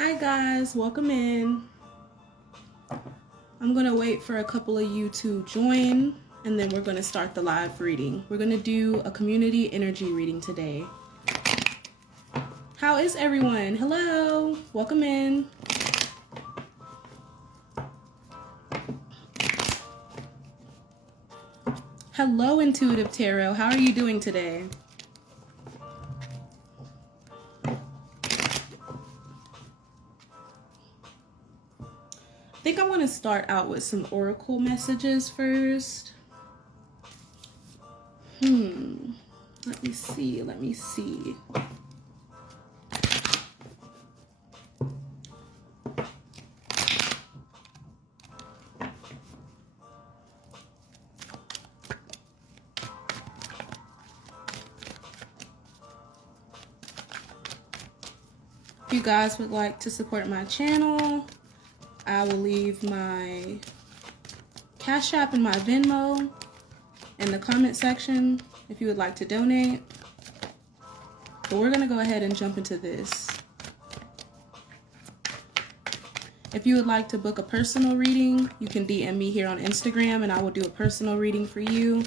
Hi guys, welcome in. I'm gonna wait for a couple of you to join and then we're gonna start the live reading. We're gonna do a community energy reading today. How is everyone? Hello, welcome in. Hello, Intuitive Tarot. How are you doing today? I think I want to start out with some oracle messages first. Let me see. If you guys would like to support my channel, I will leave my Cashapp and my Venmo in the comment section if you would like to donate. But we're going to go ahead and jump into this. If you would like to book a personal reading, you can DM me here on Instagram and I will do a personal reading for you.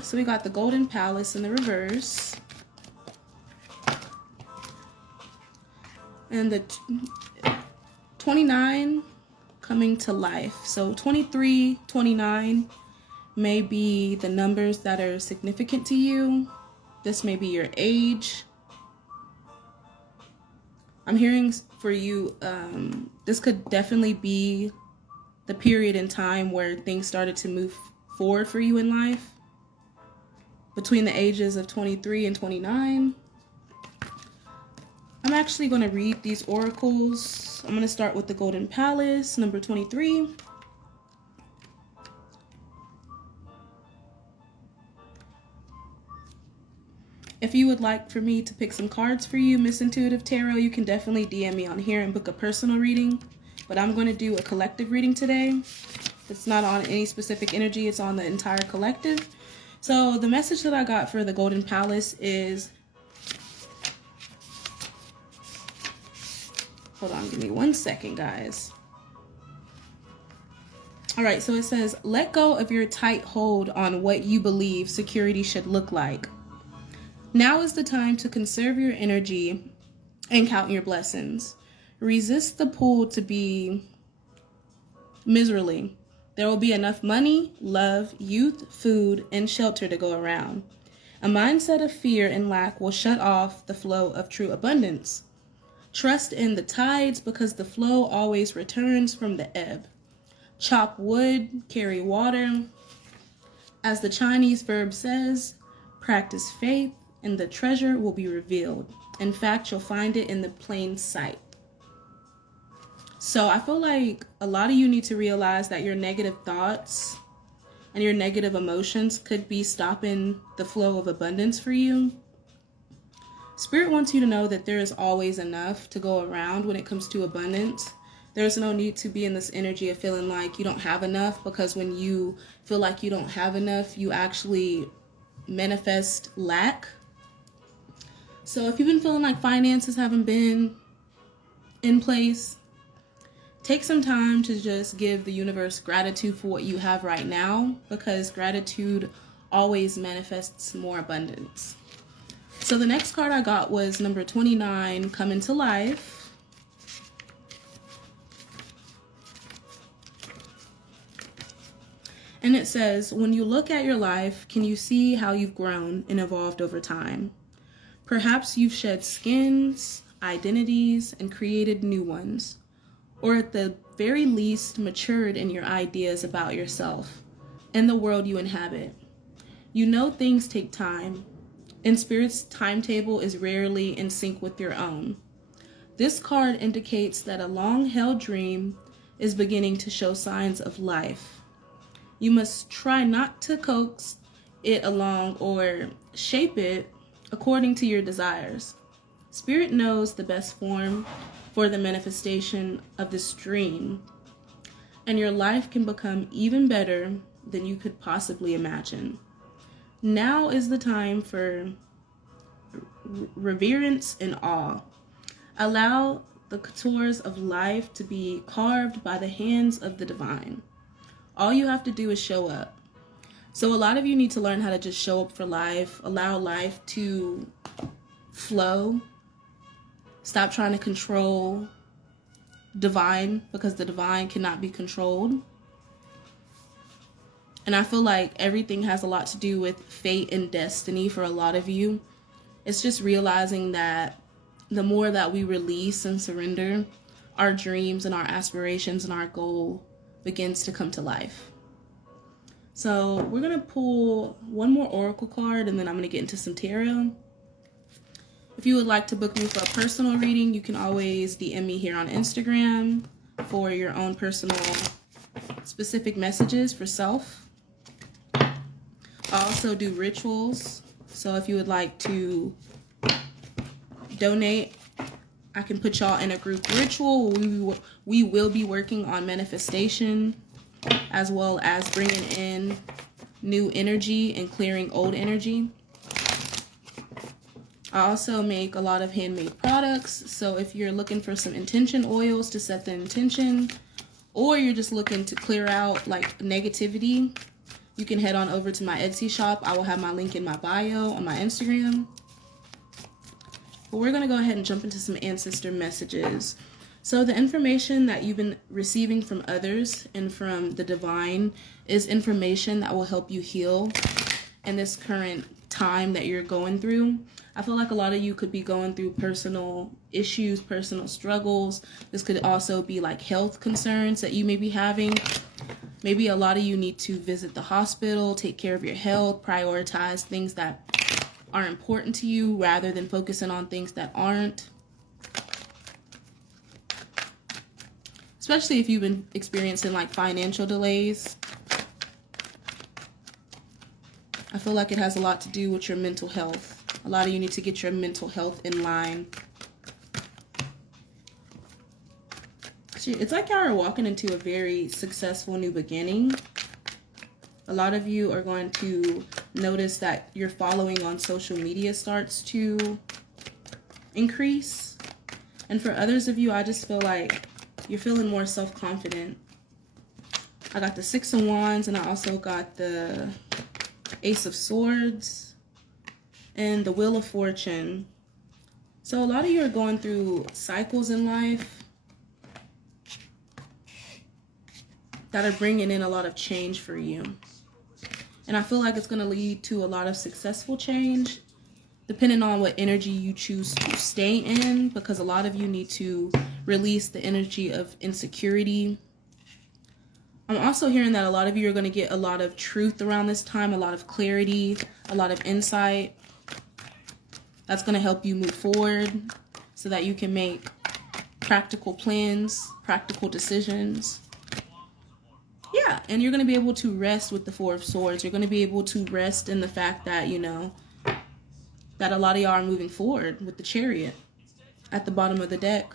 So we got the Golden Palace in the reverse. And the 29 coming to life. So 23, 29 may be the numbers that are significant to you. This may be your age. I'm hearing for you, this could definitely be the period in time where things started to move forward for you in life. Between the ages of 23 and 29. I'm actually going to read these oracles. I'm going to start with the Golden Palace, number 23. If you would like for me to pick some cards for you, Miss Intuitive Tarot, you can definitely DM me on here and book a personal reading. But I'm going to do a collective reading today. It's not on any specific energy, it's on the entire collective. So the message that I got for the Golden Palace is, hold on, give me 1 second, guys. All right, so it says, let go of your tight hold on what you believe security should look like. Now is the time to conserve your energy and count your blessings. Resist the pull to be miserly. There will be enough money, love, youth, food, and shelter to go around. A mindset of fear and lack will shut off the flow of true abundance. Trust in the tides because the flow always returns from the ebb. Chop wood, carry water. As the Chinese verb says, practice faith and the treasure will be revealed. In fact, you'll find it in the plain sight. So I feel like a lot of you need to realize that your negative thoughts and your negative emotions could be stopping the flow of abundance for you. Spirit wants you to know that there is always enough to go around when it comes to abundance. There's no need to be in this energy of feeling like you don't have enough, because when you feel like you don't have enough, you actually manifest lack. So if you've been feeling like finances haven't been in place, take some time to just give the universe gratitude for what you have right now, because gratitude always manifests more abundance. So the next card I got was number 29, coming to life. And it says, when you look at your life, can you see how you've grown and evolved over time? Perhaps you've shed skins, identities, and created new ones. Or at the very least, matured in your ideas about yourself and the world you inhabit. You know things take time, and Spirit's timetable is rarely in sync with your own. This card indicates that a long-held dream is beginning to show signs of life. You must try not to coax it along or shape it according to your desires. Spirit knows the best form for the manifestation of this dream, and your life can become even better than you could possibly imagine. Now is the time for reverence and awe. Allow the contours of life to be carved by the hands of the divine. All you have to do is show up. So a lot of you need to learn how to just show up for life, allow life to flow. Stop trying to control divine, because the divine cannot be controlled. And I feel like everything has a lot to do with fate and destiny for a lot of you. It's just realizing that the more that we release and surrender, our dreams and our aspirations and our goal begins to come to life. So we're going to pull one more oracle card, and then I'm going to get into some tarot. If you would like to book me for a personal reading, you can always DM me here on Instagram for your own personal specific messages for self. I also do rituals. So if you would like to donate, I can put y'all in a group ritual. We will be working on manifestation, as well as bringing in new energy and clearing old energy. I also make a lot of handmade products. So if you're looking for some intention oils to set the intention, or you're just looking to clear out like negativity, you can head on over to my Etsy shop. I will have my link in my bio on my Instagram. But we're going to go ahead and jump into some ancestor messages. So the information that you've been receiving from others and from the divine is information that will help you heal in this current time that you're going through. I feel like a lot of you could be going through personal issues, personal struggles. This could also be like health concerns that you may be having. Maybe a lot of you need to visit the hospital, take care of your health, prioritize things that are important to you rather than focusing on things that aren't. Especially if you've been experiencing like financial delays. I feel like it has a lot to do with your mental health. A lot of you need to get your mental health in line. It's like y'all are walking into a very successful new beginning. A lot of you are going to notice that your following on social media starts to increase. And for others of you, I just feel like you're feeling more self-confident. I got the Six of Wands, and I also got the Ace of Swords and the Wheel of Fortune. So a lot of you are going through cycles in life that are bringing in a lot of change for you. And I feel like it's going to lead to a lot of successful change, depending on what energy you choose to stay in, because a lot of you need to release the energy of insecurity. I'm also hearing that a lot of you are going to get a lot of truth around this time, a lot of clarity, a lot of insight. That's going to help you move forward so that you can make practical plans, practical decisions. Yeah, and you're going to be able to rest with the Four of Swords. You're going to be able to rest in the fact that, you know, that a lot of y'all are moving forward with the Chariot at the bottom of the deck.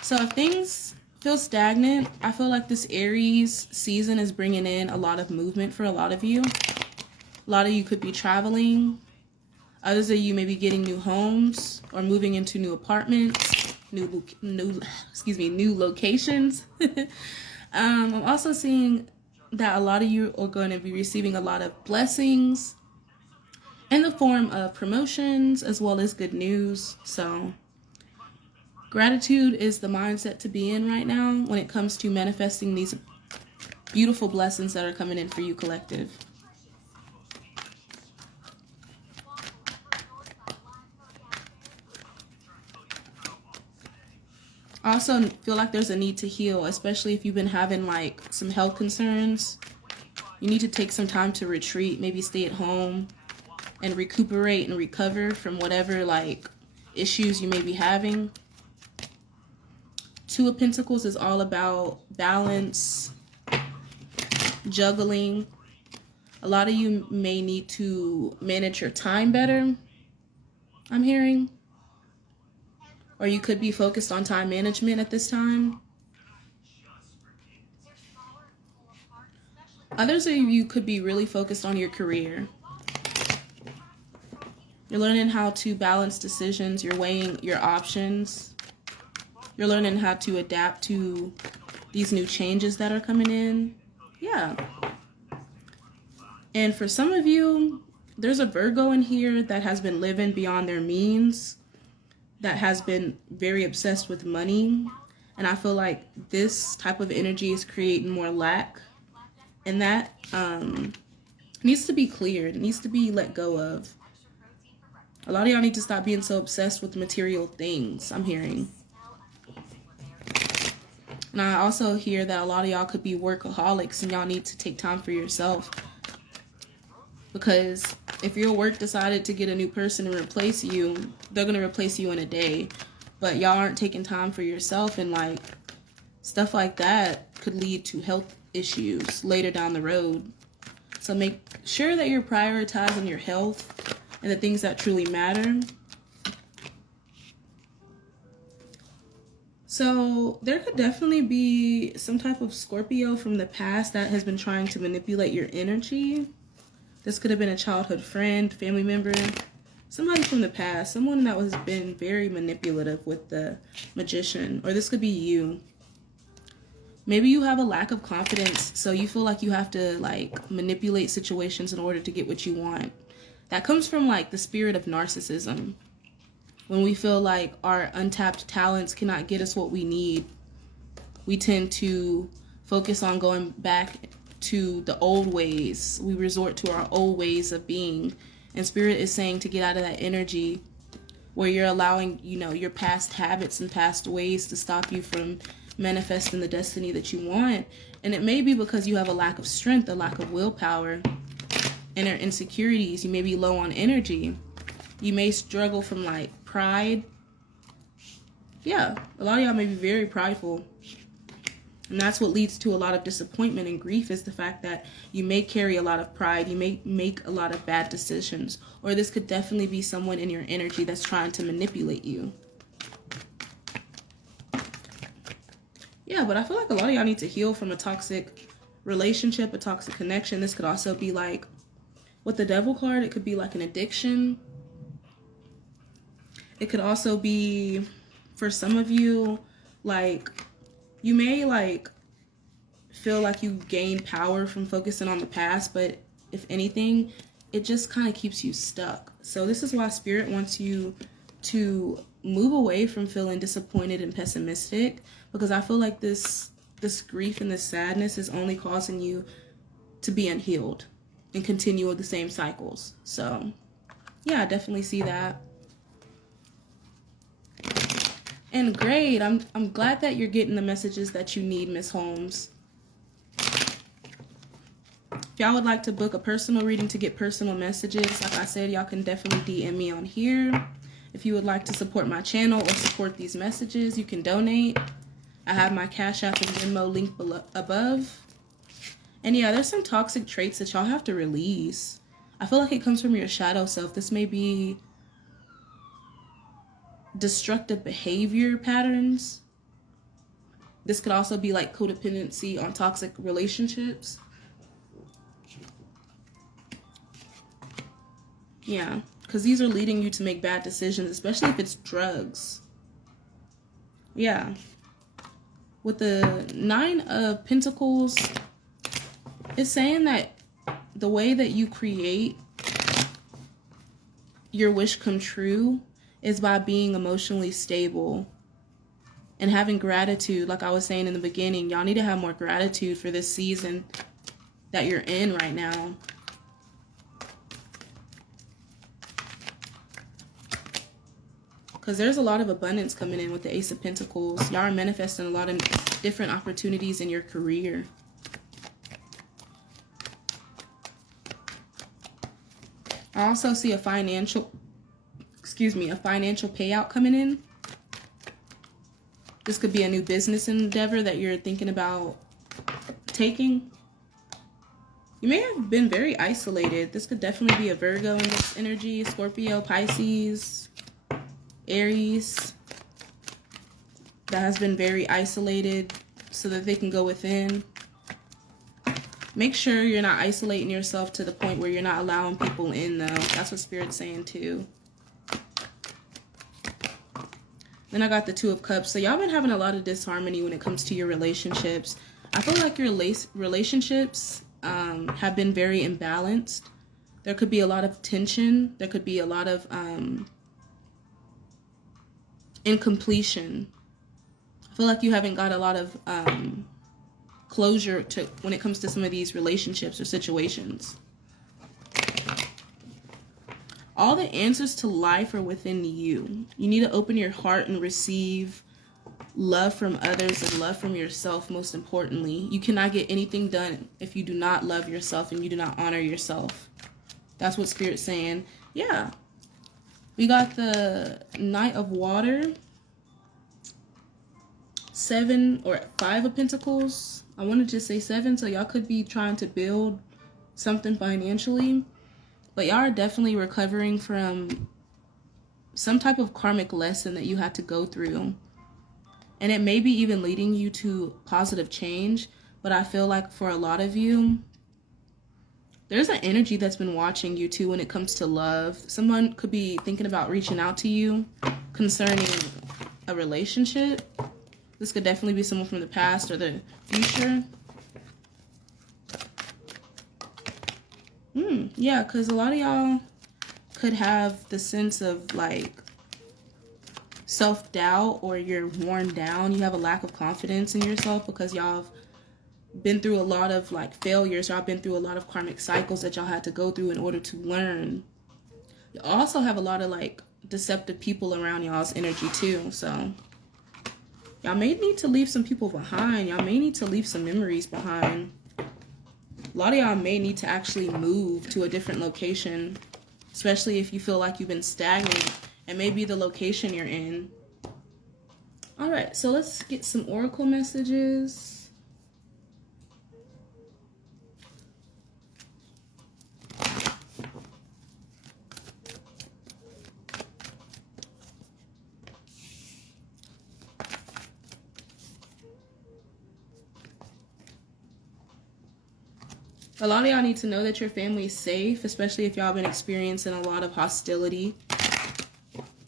So if things feel stagnant, I feel like this Aries season is bringing in a lot of movement for a lot of you. A lot of you could be traveling. Others of you may be getting new homes or moving into new apartments, new locations. I'm also seeing that a lot of you are going to be receiving a lot of blessings in the form of promotions as well as good news. So gratitude is the mindset to be in right now when it comes to manifesting these beautiful blessings that are coming in for you, collective. I also feel like there's a need to heal, especially if you've been having like some health concerns. You need to take some time to retreat, maybe stay at home and recuperate and recover from whatever like issues you may be having. Two of Pentacles is all about balance, juggling. A lot of you may need to manage your time better, I'm hearing. Or you could be focused on time management at this time. Others of you could be really focused on your career. You're learning how to balance decisions. You're weighing your options. You're learning how to adapt to these new changes that are coming in. Yeah. And for some of you, there's a Virgo in here that has been living beyond their means, that has been very obsessed with money. And I feel like this type of energy is creating more lack. And that needs to be cleared. It needs to be let go of. A lot of y'all need to stop being so obsessed with material things, I'm hearing. And I also hear that a lot of y'all could be workaholics and y'all need to take time for yourself. Because if your work decided to get a new person to replace you, they're going to replace you in a day. But y'all aren't taking time for yourself, and like stuff like that could lead to health issues later down the road. So make sure that you're prioritizing your health and the things that truly matter. So there could definitely be some type of Scorpio from the past that has been trying to manipulate your energy. This could have been a childhood friend, family member, somebody from the past, someone that has been very manipulative with the Magician. Or this could be you. Maybe you have a lack of confidence, so you feel like you have to like manipulate situations in order to get what you want. That comes from like the spirit of narcissism. When we feel like our untapped talents cannot get us what we need, we tend to focus on going back to the old ways. We resort to our old ways of being. And Spirit is saying to get out of that energy where you're allowing, you know, your past habits and past ways to stop you from manifesting the destiny that you want. And it may be because you have a lack of strength, a lack of willpower, inner insecurities. You may be low on energy. You may struggle from like pride. Yeah, a lot of y'all may be very prideful. And that's what leads to a lot of disappointment and grief, is the fact that you may carry a lot of pride. You may make a lot of bad decisions. Or this could definitely be someone in your energy that's trying to manipulate you. Yeah, but I feel like a lot of y'all need to heal from a toxic relationship, a toxic connection. This could also be like, with the Devil card, it could be like an addiction. It could also be, for some of you, like, you may like feel like you gain power from focusing on the past, but if anything, it just kind of keeps you stuck. So this is why Spirit wants you to move away from feeling disappointed and pessimistic, because I feel like this grief and this sadness is only causing you to be unhealed and continue with the same cycles. So yeah, I definitely see that. And great, I'm glad that you're getting the messages that you need, Miss Holmes. If y'all would like to book a personal reading to get personal messages, like I said, y'all can definitely DM me on here. If you would like to support my channel or support these messages, you can donate. I have my Cash App and Venmo link above. And yeah, there's some toxic traits that y'all have to release. I feel like it comes from your shadow self. This may be destructive behavior patterns. This could also be like codependency on toxic relationships. Yeah, because these are leading you to make bad decisions, especially if it's drugs. Yeah. With the 9 of Pentacles, it's saying that the way that you create your wish come true is by being emotionally stable and having gratitude. Like I was saying in the beginning, y'all need to have more gratitude for this season that you're in right now. Because there's a lot of abundance coming in with the Ace of Pentacles. Y'all are manifesting a lot of different opportunities in your career. I also see a financial payout coming in. This could be a new business endeavor that you're thinking about taking. You may have been very isolated. This could definitely be a Virgo in this energy, Scorpio, Pisces, Aries, that has been very isolated so that they can go within. Make sure you're not isolating yourself to the point where you're not allowing people in, though. That's what Spirit's saying, too. Then I got the Two of Cups. So y'all been having a lot of disharmony when it comes to your relationships. I feel like your relationships have been very imbalanced. There could be a lot of tension. There could be a lot of incompletion. I feel like you haven't got a lot of closure to when it comes to some of these relationships or situations. All the answers to life are within you. You need to open your heart and receive love from others and love from yourself, most importantly. You cannot get anything done if you do not love yourself and you do not honor yourself. That's what Spirit's saying. Yeah. We got the Knight of Water, 7 or 5 of Pentacles. I wanted to say 7, so y'all could be trying to build something financially. But y'all are definitely recovering from some type of karmic lesson that you had to go through. And it may be even leading you to positive change. But I feel like for a lot of you, there's an energy that's been watching you too when it comes to love. Someone could be thinking about reaching out to you concerning a relationship. This could definitely be someone from the past or the future. Yeah, because a lot of y'all could have the sense of like self-doubt, or you're worn down. You have a lack of confidence in yourself because y'all have been through a lot of like failures. Y'all been through a lot of karmic cycles that y'all had to go through in order to learn. You also have a lot of like deceptive people around y'all's energy too. So y'all may need to leave some people behind. Y'all may need to leave some memories behind. A lot of y'all may need to actually move to a different location, especially if you feel like you've been stagnant and maybe the location you're in. All right, so let's get some oracle messages. A lot of y'all need to know that your family is safe, especially if y'all been experiencing a lot of hostility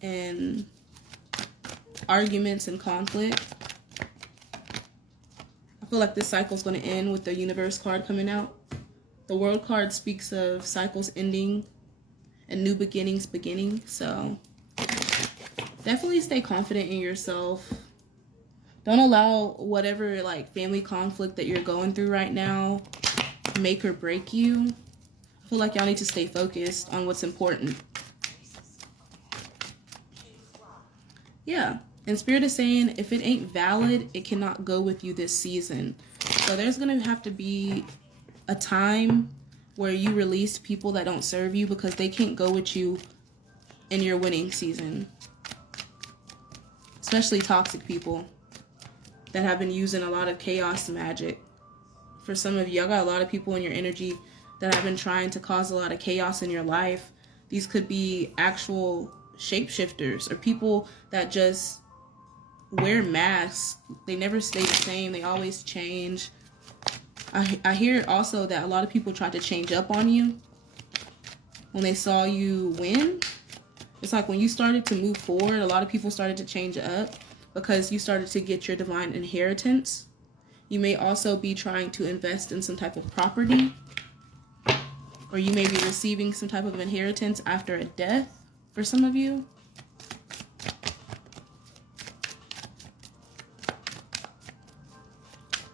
and arguments and conflict. I feel like this cycle is going to end with the Universe card coming out. The World card speaks of cycles ending and new beginnings beginning. So definitely stay confident in yourself. Don't allow whatever like family conflict that you're going through right now make or break you. I feel like y'all need to stay focused on what's important. Yeah, and Spirit is saying if it ain't valid, it cannot go with you this season. So there's gonna have to be a time where you release people that don't serve you because they can't go with you in your winning season. Especially toxic people that have been using a lot of chaos magic. For some of you, y'all got a lot of people in your energy that have been trying to cause a lot of chaos in your life. These could be actual shapeshifters or people that just wear masks. They never stay the same. They always change. I hear also that a lot of people tried to change up on you when they saw you win. It's like when you started to move forward, a lot of people started to change up because you started to get your divine inheritance. You may also be trying to invest in some type of property, or you may be receiving some type of inheritance after a death for some of you.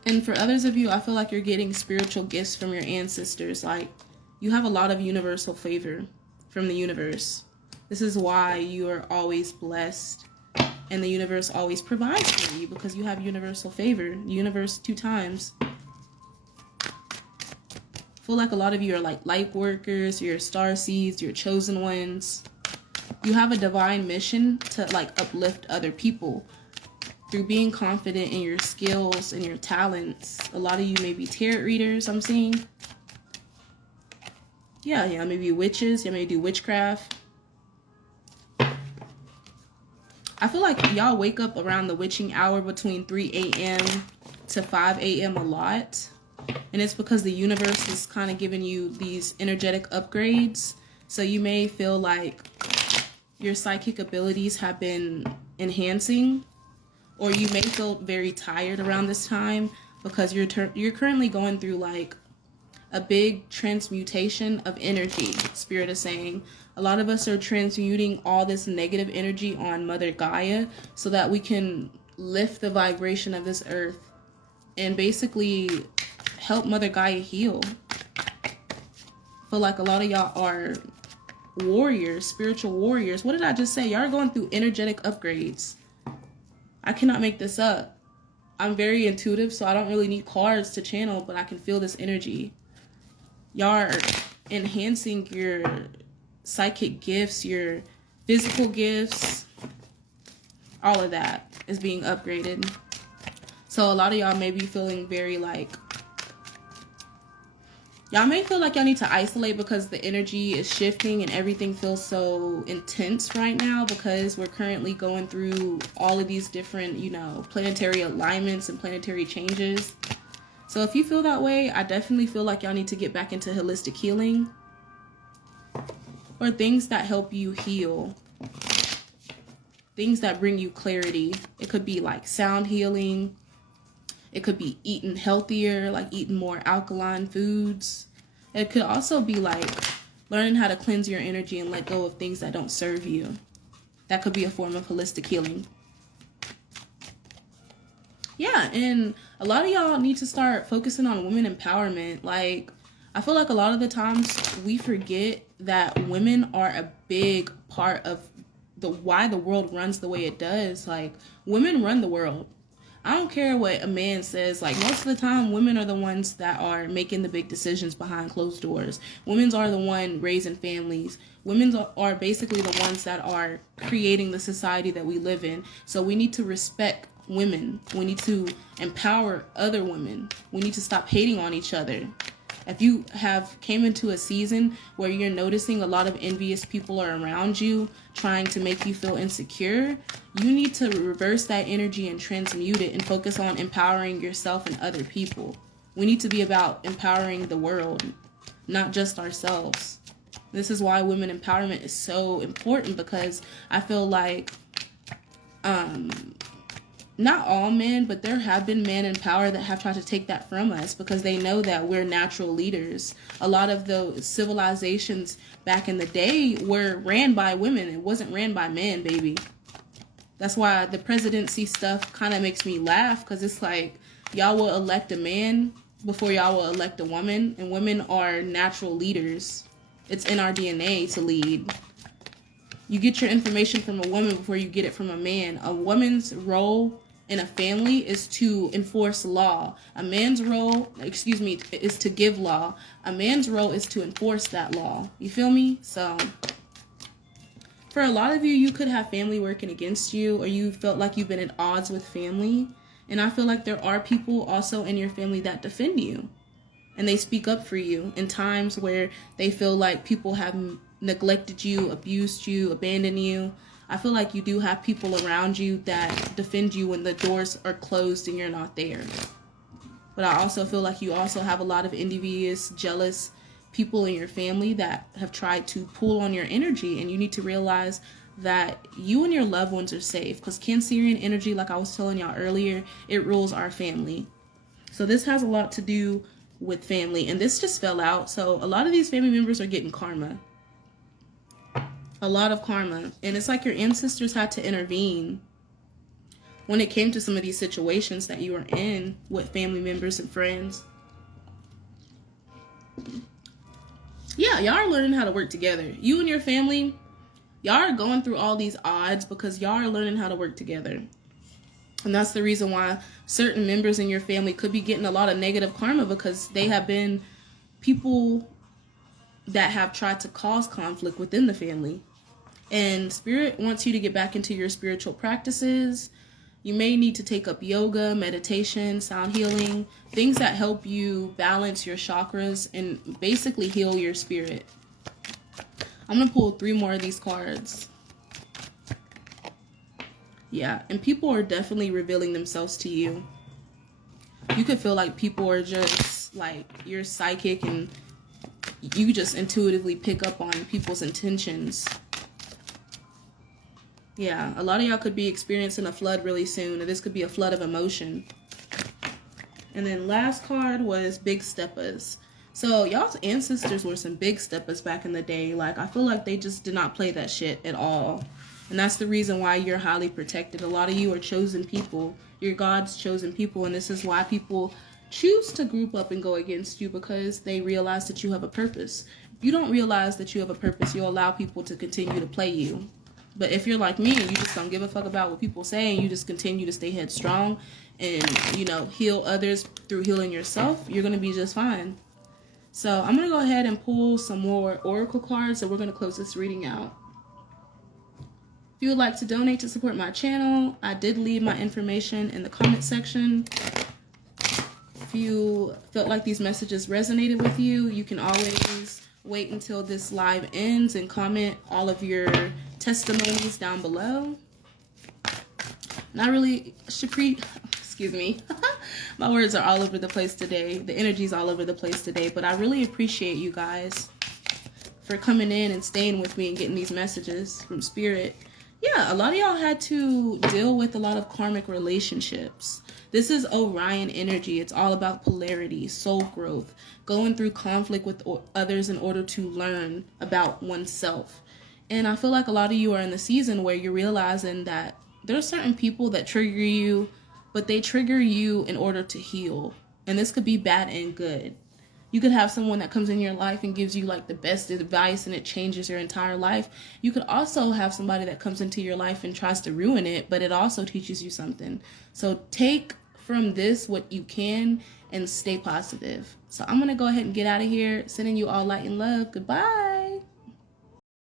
And for others of you, I feel like you're getting spiritual gifts from your ancestors. Like you have a lot of universal favor from the universe. This is why you are always blessed. And the universe always provides for you because you have universal favor. Universe 2 times. I feel like a lot of you are like light workers, you're star seeds, you're chosen ones. You have a divine mission to like uplift other people through being confident in your skills and your talents. A lot of you may be tarot readers, I'm seeing. Yeah, maybe witches, you may do witchcraft. I feel like y'all wake up around the witching hour between 3 a.m. to 5 a.m. a lot. And it's because the universe is kind of giving you these energetic upgrades. So you may feel like your psychic abilities have been enhancing, or you may feel very tired around this time because you're currently going through like a big transmutation of energy. Spirit is saying a lot of us are transmuting all this negative energy on Mother Gaia so that we can lift the vibration of this earth and basically help Mother Gaia heal. I feel like a lot of y'all are warriors, spiritual warriors. What did I just say? Y'all are going through energetic upgrades. I cannot make this up. I'm very intuitive, so I don't really need cards to channel, but I can feel this energy. Y'all are enhancing your psychic gifts, your physical gifts. All of that is being upgraded. So a lot of y'all may be feeling very like, y'all may feel like y'all need to isolate because the energy is shifting and everything feels so intense right now because we're currently going through all of these different, you know, planetary alignments and planetary changes. So if you feel that way, I definitely feel like y'all need to get back into holistic healing or things that help you heal. Things that bring you clarity. It could be like sound healing. It could be eating healthier, like eating more alkaline foods. It could also be like learning how to cleanse your energy and let go of things that don't serve you. That could be a form of holistic healing. Yeah, and a lot of y'all need to start focusing on women empowerment. Like, I feel like a lot of the times we forget that women are a big part of why the world runs the way it does. Like, women run the world. I don't care what a man says. Like, most of the time, women are the ones that are making the big decisions behind closed doors. Women are the one raising families. Women are basically the ones that are creating the society that we live in. So we need to respect women. We need to empower other women. We need to stop hating on each other. If you have came into a season where you're noticing a lot of envious people are around you trying to make you feel insecure, you need to reverse that energy and transmute it and focus on empowering yourself and other people. We need to be about empowering the world, not just ourselves. This is why women empowerment is so important, because I feel like not all men, but there have been men in power that have tried to take that from us because they know that we're natural leaders. A lot of those civilizations back in the day were ran by women. It wasn't ran by men, baby. That's why the presidency stuff kind of makes me laugh, because it's like y'all will elect a man before y'all will elect a woman, and women are natural leaders. It's in our DNA to lead. You get your information from a woman before you get it from a man. A woman's role in a family is to enforce law. A man's role, is to give law. A man's role is to enforce that law. You feel me? So for a lot of you, you could have family working against you, or you felt like you've been at odds with family. And I feel like there are people also in your family that defend you, and they speak up for you in times where they feel like people have neglected you, abused you, abandoned you. I feel like you do have people around you that defend you when the doors are closed and you're not there. But I also feel like you also have a lot of envious, jealous people in your family that have tried to pull on your energy, and you need to realize that you and your loved ones are safe, because Cancerian energy, like I was telling y'all earlier, it rules our family. So this has a lot to do with family, and this just fell out. So a lot of these family members are getting karma. A lot of karma. And it's like your ancestors had to intervene when it came to some of these situations that you were in with family members and friends. Yeah, y'all are learning how to work together. You and your family, y'all are going through all these odds because y'all are learning how to work together. And that's the reason why certain members in your family could be getting a lot of negative karma, because they have been people that have tried to cause conflict within the family. And Spirit wants you to get back into your spiritual practices. You may need to take up yoga, meditation, sound healing, things that help you balance your chakras and basically heal your spirit. I'm going to pull 3 more of these cards. Yeah, and people are definitely revealing themselves to you. You could feel like people are just like you're psychic and you just intuitively pick up on people's intentions. Yeah, a lot of y'all could be experiencing a flood really soon, and this could be a flood of emotion. And then last card was big steppers. So y'all's ancestors were some big steppers back in the day. Like, I feel like they just did not play that shit at all. And that's the reason why you're highly protected. A lot of you are chosen people. You're God's chosen people. And this is why people choose to group up and go against you, because they realize that you have a purpose. If you don't realize that you have a purpose, you'll allow people to continue to play you. But if you're like me and you just don't give a fuck about what people say and you just continue to stay headstrong and, you know, heal others through healing yourself, you're going to be just fine. So I'm going to go ahead and pull some more oracle cards, and we're going to close this reading out. If you would like to donate to support my channel, I did leave my information in the comment section. If you felt like these messages resonated with you, you can always wait until this live ends and comment all of your testimonies down below. And I really excuse me. My words are all over the place today. The energy's all over the place today, but I really appreciate you guys for coming in and staying with me and getting these messages from Spirit. Yeah, a lot of y'all had to deal with a lot of karmic relationships. This is Orion energy. It's all about polarity, soul growth, going through conflict with others in order to learn about oneself. And I feel like a lot of you are in the season where you're realizing that there are certain people that trigger you, but they trigger you in order to heal. And this could be bad and good. You could have someone that comes in your life and gives you like the best advice and it changes your entire life. You could also have somebody that comes into your life and tries to ruin it, but it also teaches you something. So take from this what you can and stay positive. So I'm going to go ahead and get out of here. Sending you all light and love. Goodbye.